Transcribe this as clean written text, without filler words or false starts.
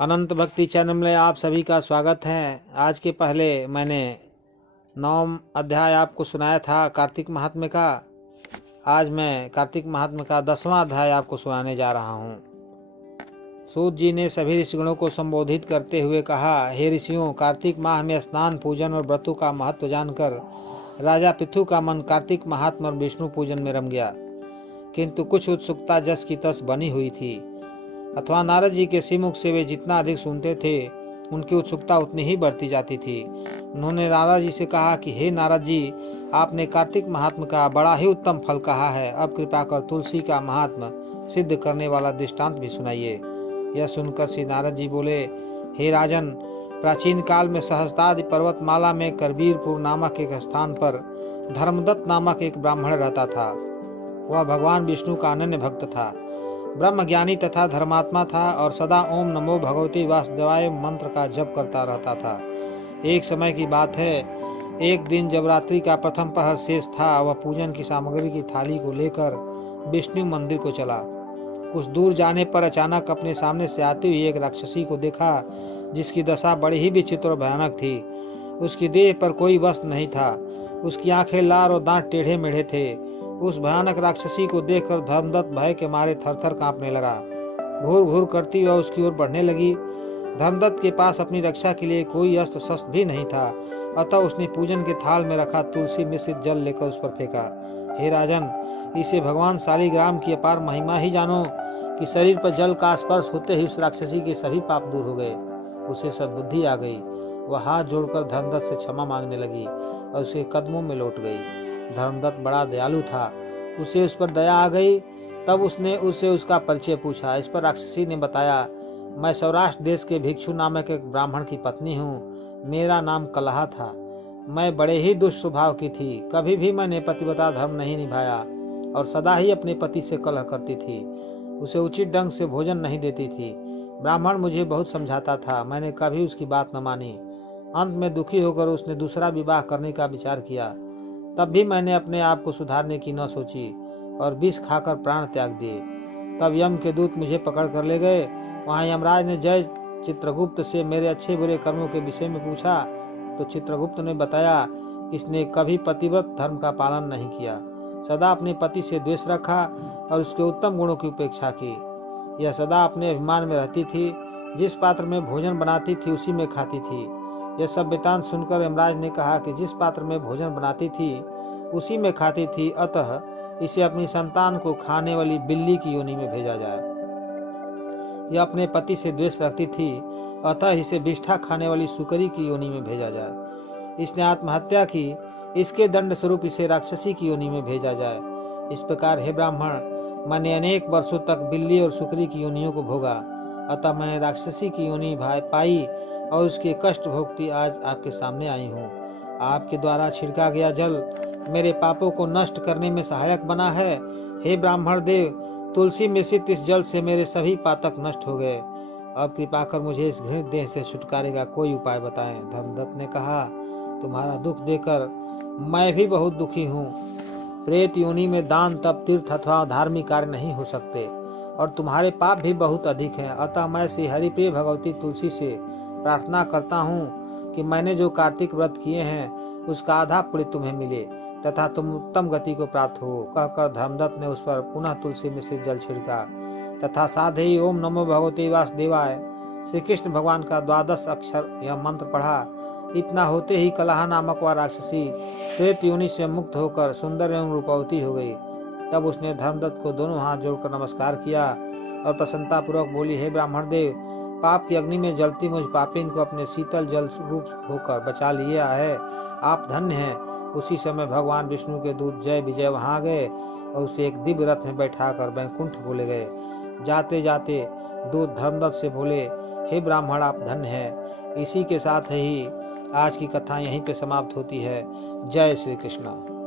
अनंत भक्ति चैनल में आप सभी का स्वागत है। आज के पहले मैंने 9वां अध्याय आपको सुनाया था कार्तिक महात्म्य का। आज मैं कार्तिक महात्म्य का 10वां अध्याय आपको सुनाने जा रहा हूँ। सूत जी ने सभी ऋषिगणों को संबोधित करते हुए कहा, हे ऋषियों, कार्तिक माह में स्नान, पूजन और व्रतों का महत्व जानकर राजा पृथु का मन कार्तिक महात्म्य और विष्णु पूजन में रम गया, किंतु कुछ उत्सुकता जस की तस बनी हुई थी। अथवा नारद जी के श्रीमुख से वे जितना अधिक सुनते थे, उनकी उत्सुकता उतनी ही बढ़ती जाती थी। उन्होंने नारद जी से कहा कि हे नारद जी, आपने कार्तिक महात्म्य का बड़ा ही उत्तम फल कहा है। अब कृपा कर तुलसी का महात्म्य सिद्ध करने वाला दृष्टांत भी सुनाइए। यह सुनकर श्री नारद जी बोले, हे राजन, प्राचीन काल में सहस्त्रादि पर्वतमाला में करबीरपुर नामक एक स्थान पर धर्मदत्त नामक एक ब्राह्मण रहता था। वह भगवान विष्णु का अनन्य भक्त था, ब्रह्मज्ञानी तथा धर्मात्मा था और सदा ओम नमो भगवती वासुदेवाय मंत्र का जप करता रहता था। एक समय की बात है, एक दिन जब रात्रि का प्रथम पहर शेष था, वह पूजन की सामग्री की थाली को लेकर विष्णु मंदिर को चला। कुछ दूर जाने पर अचानक अपने सामने से आती हुई एक राक्षसी को देखा, जिसकी दशा बड़ी ही विचित्र और भयानक थी। उसकी देह पर कोई वस्त्र नहीं था, उसकी आंखें लाल और दांत टेढ़े मेढ़े थे। उस भयानक राक्षसी को देखकर धर्मदत्त भय के मारे थरथर कांपने लगा। घूर घूर करती वह उसकी ओर बढ़ने लगी। धर्मदत्त के पास अपनी रक्षा के लिए कोई अस्त्र शस्त्र भी नहीं था, अतः उसने पूजन के थाल में रखा तुलसी मिश्रित जल लेकर उस पर फेंका। हे राजन, इसे भगवान शालिग्राम की अपार महिमा ही जानो कि शरीर पर जल का स्पर्श होते ही उस राक्षसी के सभी पाप दूर हो गए। उसे सद्बुद्धि आ गई। वह हाथ जोड़कर धर्मदत्त से क्षमा मांगने लगी और उसके कदमों में लौट गई। धर्मदत्त बड़ा दयालु था, उसे उस पर दया आ गई। तब उसने उससे उसका परिचय पूछा। इस पर राक्षसी ने बताया, मैं सौराष्ट्र देश के भिक्षु नामक एक ब्राह्मण की पत्नी हूँ। मेरा नाम कलहा था। मैं बड़े ही दुष्ट स्वभाव की थी। कभी भी मैंने पतिव्रता धर्म नहीं निभाया और सदा ही अपने पति से कलह करती थी। उसे उचित ढंग से भोजन नहीं देती थी। ब्राह्मण मुझे बहुत समझाता था, मैंने कभी उसकी बात न मानी। अंत में दुखी होकर उसने दूसरा विवाह करने का विचार किया। तब भी मैंने अपने आप को सुधारने की न सोची और विष खाकर प्राण त्याग दिए। तब यम के दूत मुझे पकड़ कर ले गए। वहाँ यमराज ने जय चित्रगुप्त से मेरे अच्छे बुरे कर्मों के विषय में पूछा तो चित्रगुप्त ने बताया, इसने कभी पतिव्रत धर्म का पालन नहीं किया, सदा अपने पति से द्वेष रखा और उसके उत्तम गुणों की उपेक्षा की। यह सदा अपने अभिमान में रहती थी। जिस पात्र में भोजन बनाती थी उसी में खाती थी। यह सब वृत्तांत सुनकर यमराज ने कहा कि जिस पात्र में भोजन बनाती थी उसी में खाती थी, अतः इसे अपनी संतान को खाने वाली बिल्ली की योनि में भेजा जाए। यह अपने पति से द्वेष रखती थी, अतः इसे विष्ठा खाने वाली सुकरी की योनि में भेजा जाए। इसने आत्महत्या की, इसके दंड स्वरूप इसे राक्षसी की योनि में भेजा जाए। इस प्रकार हे ब्राह्मण, मैंने अनेक वर्षों तक बिल्ली और सुकरी की योनियों को भोगा, अतः मैंने राक्षसी की योनि पाई और उसके कष्ट भोगती आज आपके सामने आई हूँ। आपके द्वारा छिड़का गया जल मेरे पापों को नष्ट करने में सहायक बना है। हे ब्राह्मण देव, तुलसी मिश्रित इस जल से मेरे सभी पातक नष्ट हो गए। अब कृपा कर मुझे इस घृणित देह से छुटकारे का कोई उपाय बताएं। धर्मदत्त ने कहा, तुम्हारा दुख देकर मैं भी बहुत दुखी हूँ। प्रेत योनि में दान, तप, तीर्थ अथवा धार्मिक कार्य नहीं हो सकते और तुम्हारे पाप भी बहुत अधिक हैं। अतः मैं श्री हरिप्रिय भगवती तुलसी से प्रार्थना करता हूँ कि मैंने जो कार्तिक व्रत किए हैं उसका आधा पुण्य तुम्हें मिले तथा तुम उत्तम गति को प्राप्त हो। कहकर धर्मदत्त ने उस पर पुनः तुलसी में से जल छिड़का तथा साथ ही ओम नमो भगवते वासुदेवाय श्री कृष्ण भगवान का 12 अक्षर यह मंत्र पढ़ा। इतना होते ही कलहा नामक वह राक्षसी प्रेत योनि से मुक्त होकर सुंदर एवं रूपवती हो गई। तब उसने धर्मदत्त को दोनों हाथ जोड़कर नमस्कार किया और प्रसन्नता पूर्वक बोली, हे ब्राह्मण देव, पाप की अग्नि में जलती मुझ पापिन को अपने शीतल जल रूप होकर बचा लिया है। आप धन्य हैं। उसी समय भगवान विष्णु के दूत जय विजय वहां गए और उसे एक दिव्य रथ में बैठाकर वैकुंठ को ले गए। जाते जाते दूत धर्मदत्त से बोले, हे ब्राह्मण, आप धन्य हैं। इसी के साथ ही आज की कथा यहीं पे समाप्त होती है। जय श्री कृष्ण।